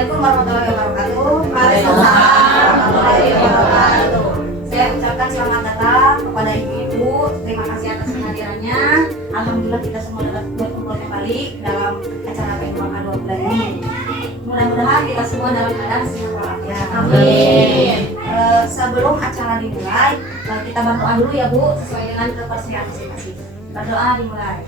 Assalamualaikum warahmatullahi wabarakatuh. Waalaikumsalam warahmatullahi wabarakatuh. Saya ucapkan selamat datang kepada ibu-ibu. Terima kasih atas kehadirannya. Alhamdulillah kita semua dapat berkumpul kembali dalam acara PMK 2 bulan ini. Mudah-mudahan kita semua dalam keadaan sehat walafiat. Amin. Sebelum acara dimulai, kita berdoa dulu ya Bu, sesuai dengan kepercayaan masing-masing. Berdoa dimulai.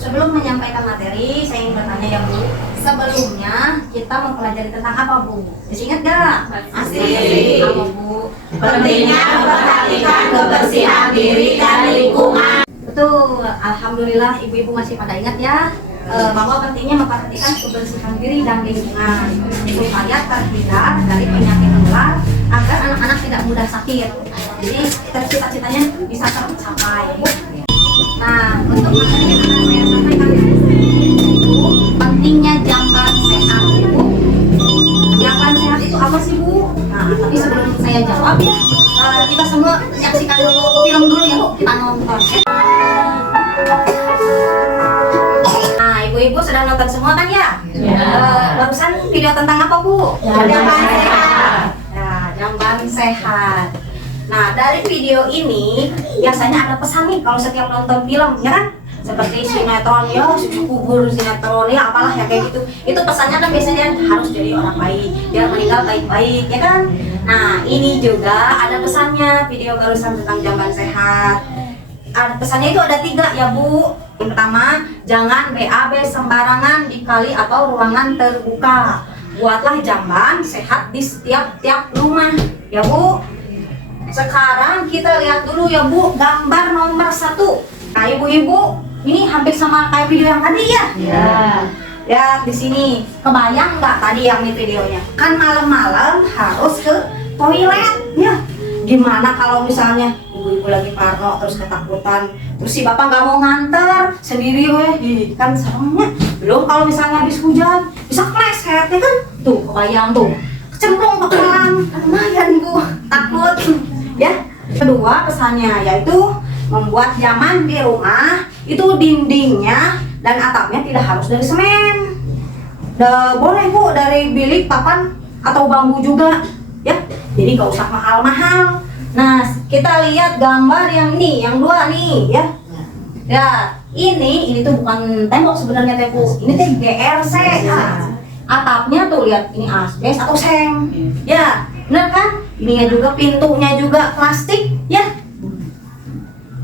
Sebelum menyampaikan materi, saya ingin bertanya ya Bu. Sebelumnya kita mempelajari tentang apa Bu? Masih ingat gak? Masih. Apa Bu? Pentingnya memperhatikan kebersihan diri dan lingkungan. Betul. Alhamdulillah ibu-ibu masih pada ingat ya. Bahwa pentingnya memperhatikan kebersihan diri dan lingkungan supaya terhindar dari penyakit menular agar anak-anak tidak mudah sakit. Jadi cita-citanya bisa tercapai. Nah, untuk materi yang akan saya sampaikan itu pentingnya jamban sehat Bu. Jamban sehat itu apa sih Bu? Nah, tapi sebelum saya jawab ya, kita semua menyaksikan dulu film dulu ya Bu, kita nonton ya. Nah, ibu-ibu sudah nonton semua kan ya? Barusan video tentang apa Bu? Jamban sehat. Nah, jamban sehat. Nah, dari video ini biasanya ada pesan nih kalau setiap nonton film, ya kan? Seperti sinetron ya, susu kubur sinetron ya, apalah ya kayak gitu. Itu pesannya kan biasanya harus jadi orang baik, biar meninggal baik-baik, ya kan? Nah, ini juga ada pesannya video barusan tentang jamban sehat. Ada pesannya itu ada 3 ya Bu. Yang pertama, jangan BAB sembarangan di kali atau ruangan terbuka. Buatlah jamban sehat di setiap rumah, ya Bu. Sekarang kita lihat dulu ya Bu, gambar nomor 1. Nah ibu-ibu, ini hampir sama kayak video yang tadi ya? Iya. Ya di sini, kebayang nggak tadi yang di videonya? Kan malam-malam harus ke toilet ya. Gimana kalau misalnya ibu-ibu lagi parno terus ketakutan, terus si bapak nggak mau nganter sendiri weh, kan seremnya. Belum kalau misalnya habis hujan, bisa kleset ya kan? Tuh kebayang tuh, kecemplung ke kolam, lumayan Bu, takut. Ya, kedua pesannya yaitu membuat zaman di rumah itu dindingnya dan atapnya tidak harus dari semen. Boleh Bu dari bilik, papan atau bambu juga ya. Jadi gak usah mahal-mahal. Nah, kita lihat gambar yang ini, yang 2 nih ya. Ya, ini tuh bukan tembok sebenarnya teh Bu. Ini teh GRC. Atapnya tuh lihat ini asbes atau seng. Ya, bener kan? Ininya juga, pintunya juga plastik ya.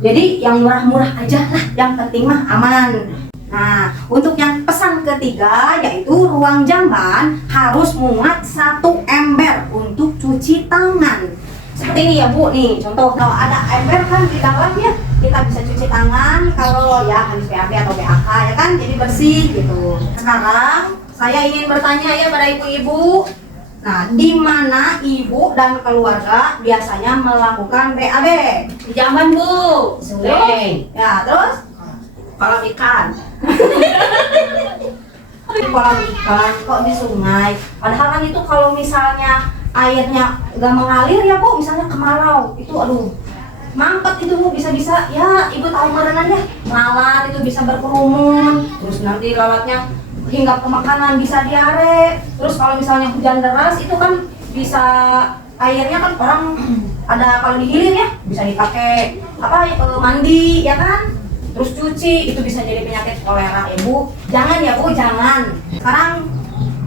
Jadi yang murah-murah aja lah, yang penting mah aman. Nah, untuk yang pesan ketiga yaitu ruang jamban harus muat 1 ember untuk cuci tangan. Seperti ini ya Bu nih, contoh kalau ada ember kan di dalamnya kita bisa cuci tangan kalau ya habis BAB atau BAK ya kan, jadi bersih gitu. Sekarang saya ingin bertanya ya pada ibu-ibu. Nah, di mana ibu dan keluarga biasanya melakukan BAB? Di jamban Bu. Sungai. Ya, terus? Kolam ikan. Di kolam ikan, kok di sungai? Padahal kan itu kalau misalnya airnya gak mengalir ya Bu, misalnya kemarau, itu aduh mampet itu Bu, bisa-bisa ya ibu tahu merenangnya lalat itu bisa berkerumun, terus nanti lalatnya hingga ke makanan bisa diare. Terus kalau misalnya hujan deras itu kan bisa airnya kan orang ada kalau dihilir ya bisa dipakai mandi ya kan, terus cuci itu bisa jadi penyakit kolera ya Bu. Jangan ya Bu, jangan. Sekarang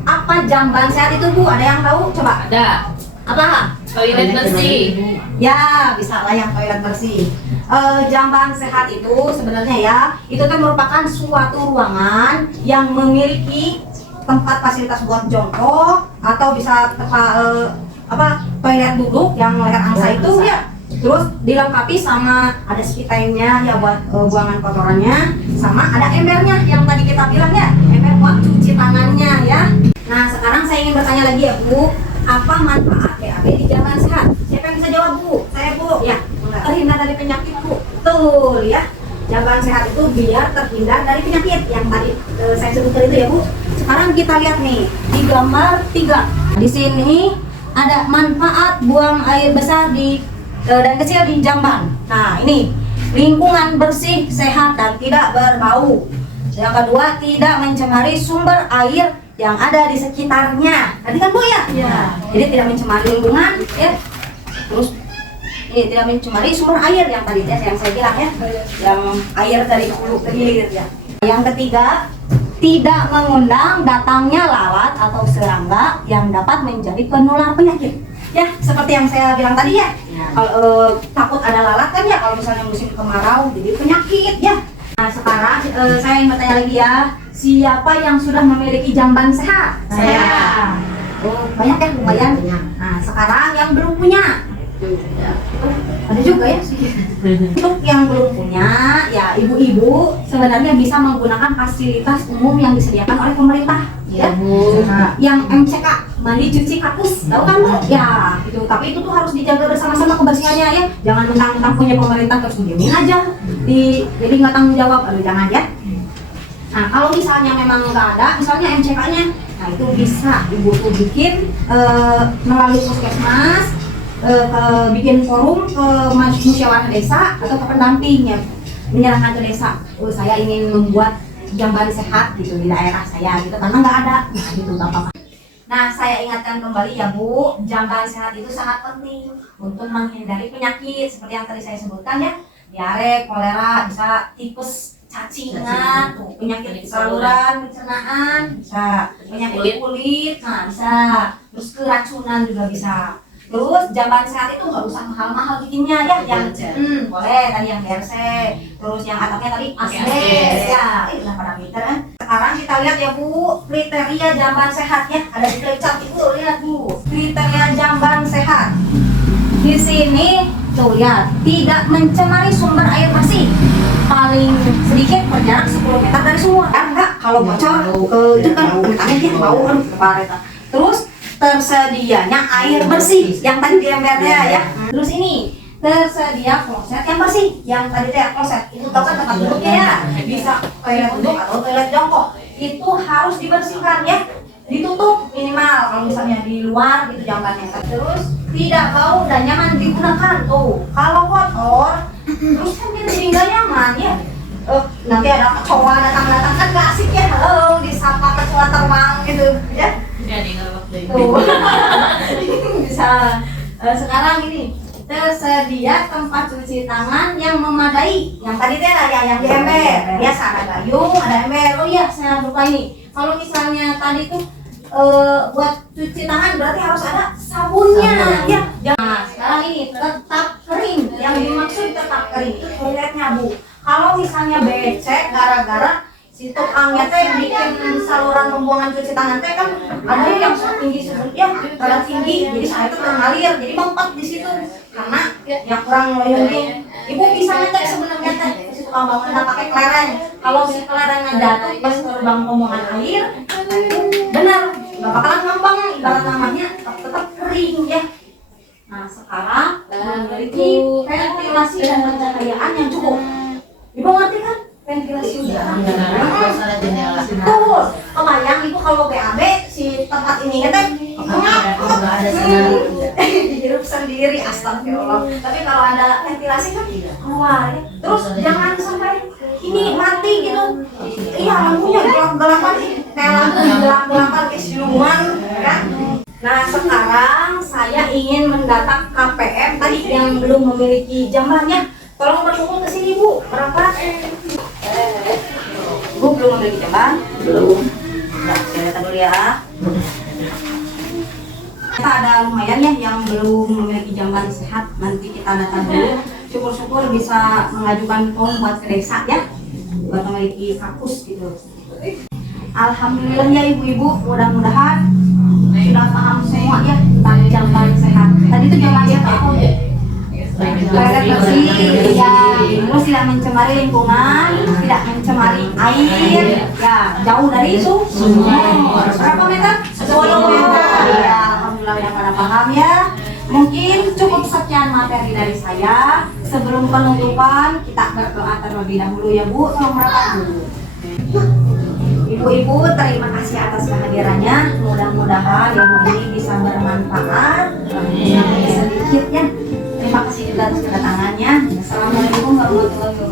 apa jamban sehat itu Bu, ada yang tahu? Coba. Ada. Apa? Toilet bersih. Ya, bisa lah yang toilet bersih. Jamban sehat itu sebenarnya ya, itu kan merupakan suatu ruangan yang memiliki tempat fasilitas buat jongkok atau bisa toilet duduk yang leher angsa itu ya. Terus dilengkapi sama ada spitainya ya buat buangan kotorannya, sama ada embernya yang tadi kita bilang ya, ember buat cuci tangannya ya. Nah, sekarang saya ingin bertanya lagi ya Bu, apa manfaat BAB di jamban sehat? Siapa yang bisa jawab Bu? Saya Bu. Ya, terhindar dari penyakit Bu. Betul ya. Jamban sehat itu biar terhindar dari penyakit yang tadi saya sebutkan itu ya Bu. Sekarang kita lihat nih di gambar 3. Di sini ada manfaat buang air besar dan kecil di jamban. Nah, ini lingkungan bersih, sehat dan tidak berbau. Yang kedua, tidak mencemari sumber air yang ada di sekitarnya. Tadi kan Bu ya? Iya. Jadi tidak mencemari lingkungan ya. Terus ini tidak mencemari sumber air yang tadi ya yang saya bilang ya. Yang air dari hulu ke hilir ya. Yang ketiga, tidak mengundang datangnya lalat atau serangga yang dapat menjadi penular penyakit. Ya, seperti yang saya bilang tadi ya. Kalau takut ada lalat kan ya kalau misalnya musim kemarau jadi penyakit ya. Nah, sekarang saya ingin bertanya lagi ya. Siapa yang sudah memiliki jamban sehat? Saya. Oh, banyak kan lumayan. Nah, sekarang yang belum punya. Ada juga ya sih. Untuk yang belum punya, ya ibu-ibu sebenarnya bisa menggunakan fasilitas umum yang disediakan oleh pemerintah. Ya, nah, yang MCK, mandi cuci kakus, tahu kan Bu? Ya, gitu. Tapi itu tuh harus dijaga bersama-sama kebersihannya ya. Jangan mentang-mentang punya pemerintah terus diemin aja. Jadi nggak tanggung jawab, jangan ya. Nah, kalau misalnya memang nggak ada, misalnya MCK-nya, nah itu bisa ibu tuh bikin melalui puskesmas. Bikin forum ke musyawarah desa atau ke pendampingnya, menyerahkan ke desa. Saya ingin membuat jamban sehat gitu di daerah saya gitu karena nggak ada. Nah gitu Bapak. Nah saya ingatkan kembali ya Bu, jamban sehat itu sangat penting untuk menghindari penyakit seperti yang tadi saya sebutkan ya, diare, kolera, bisa tipes, cacingan, tuh penyakit saluran pencernaan, bisa penyakit kulit, nah bisa, terus keracunan juga bisa. Terus jamban sehat itu nggak usah mahal-mahal bikinnya ya, yang boleh tadi yang DRC, terus yang atapnya tadi asbes ya, udah pada meter kan. Sekarang kita lihat ya Bu, kriteria jamban sehat ya, ada di kecap itu lihat Bu, kriteria jamban sehat. Di sini tuh lihat, tidak mencemari sumber air bersih, paling sedikit berjarak 10 meter dari sumur kan enggak, kalau bocor itu kan amit-amit ya bau kan kebaretan. Terus tersedianya air bersih yang tadi di embernya ya. Terus ini tersedia kloset yang bersih yang tadi teh kloset itu tahu kan tempat duduknya ya, bisa toilet duduk atau toilet jongkok itu harus dibersihkan ya, ditutup minimal kalau misalnya di luar gitu jambannya. Terus tidak bau dan nyaman digunakan tuh, kalau kotor terus kan kita jadi nggak nyaman ya. Nanti ada kecoa datang-datang kan nggak asik ya, halo disapa kecoa terbang gitu ya. Tuh. Bisa. Sekarang ini tersedia tempat cuci tangan yang memadai. Yang tadi teh yang di ember. Biasa ada gayung, ada ember. Oh iya, saya lupa ini. Kalau misalnya tadi tuh buat cuci tangan berarti harus ada sabunnya. Ya. Nah, sekarang ini tetap kering. Yang dimaksud tetap kering itu toiletnya Bu. Kalau misalnya becek gara-gara si tukangnya teh bikin saluran pembuangan cuci tangan teh kan ada yang tinggi ya, rada tinggi, jadi saya itu mengalir, jadi mampet di situ karena ya kurang loyong. Ibu bisa ngecek sebenarnya teh si tukang bangunan nggak pakai kelereng. Kalau si kelerengnya jatuh pas ke lubang pembuangan air, benar nggak bakalan ngambang, ibarat namanya tetap kering ya. Nah sekarang memiliki ventilasi dan pencahayaan yang cukup. Ibu ngerti kan? Ventilasi udara. Betul. Kebayang Ibu kalau BAB si tempat ini teh dihirup sendiri, astagfirullah. Tapi kalau ada ventilasi kan keluar ya. Terus jangan sampai ini mati gitu. Iya lampunya gelap-gelapan, kayak lampu gelap-gelapan kayak siluman kan. Nah sekarang saya ingin mendata KPM tadi yang belum memiliki jambannya. Tolong berkumpul ke sini Bu. Berapa? Bu belum memiliki jamban? Belum. Nah, saya lihat dulu ya. Kita ada lumayan ya yang belum memiliki jamban sehat. Nanti kita data dulu. Syukur-syukur bisa mengajukan form buat ke desa ya, buat memiliki kakus gitu. Alhamdulillah ya ibu-ibu, mudah-mudahan sudah paham semua ya tentang jamban sehat. Tadi itu jamban sehat apa? Toilet bersih, ya, terus tidak mencemari lingkungan, tidak mencemari air, ya, jauh dari sumur. Berapa meter? 10 meter. Ya, alhamdulillah yang pada paham ya. Mungkin cukup sekian materi dari saya. Sebelum penutupan, kita berdoa terlebih dahulu ya Bu. Tolong berapa dulu. Ibu-ibu, terima kasih atas kehadirannya. Mudah-mudahan ilmu ini bisa bermanfaat. Sedikit ya. Terima kasih juga atas kedatangannya. Assalamualaikum warahmatullahi wabarakatuh.